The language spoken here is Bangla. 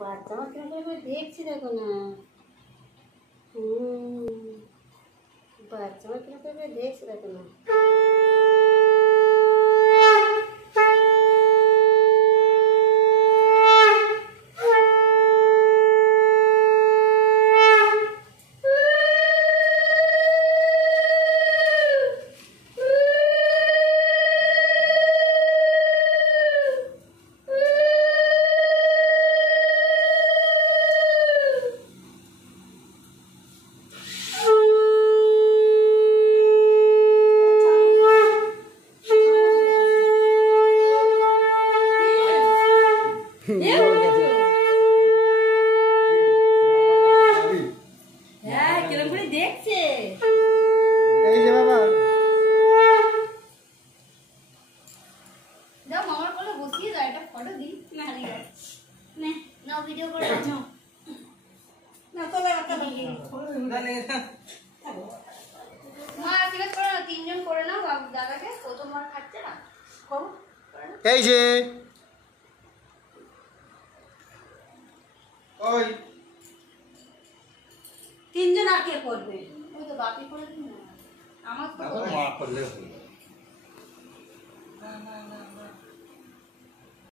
বাচ্চা বাচ্চাকে দেখছি দেখো না। বাচ্চা বাচ্চাকে দেখছি দেখো না। দেখছে এই যে বাবা যাও মামার কোলে বসিয়ে দাও, একটা ফটো দিই না হারিয়ে গেছে। নে নাও ভিডিও করে নাও না তোলে একটা দিই মা আশীর্বাদ করো না, তিনজন করে নাও বাবু দাদাকে, প্রথমবার খাচ্ছে না করো করে নাও। এই যে ওই তিনজন আর কে করবে? ওই তো বাপি করে দিন না, আমার তো মা করলে হলো। না না না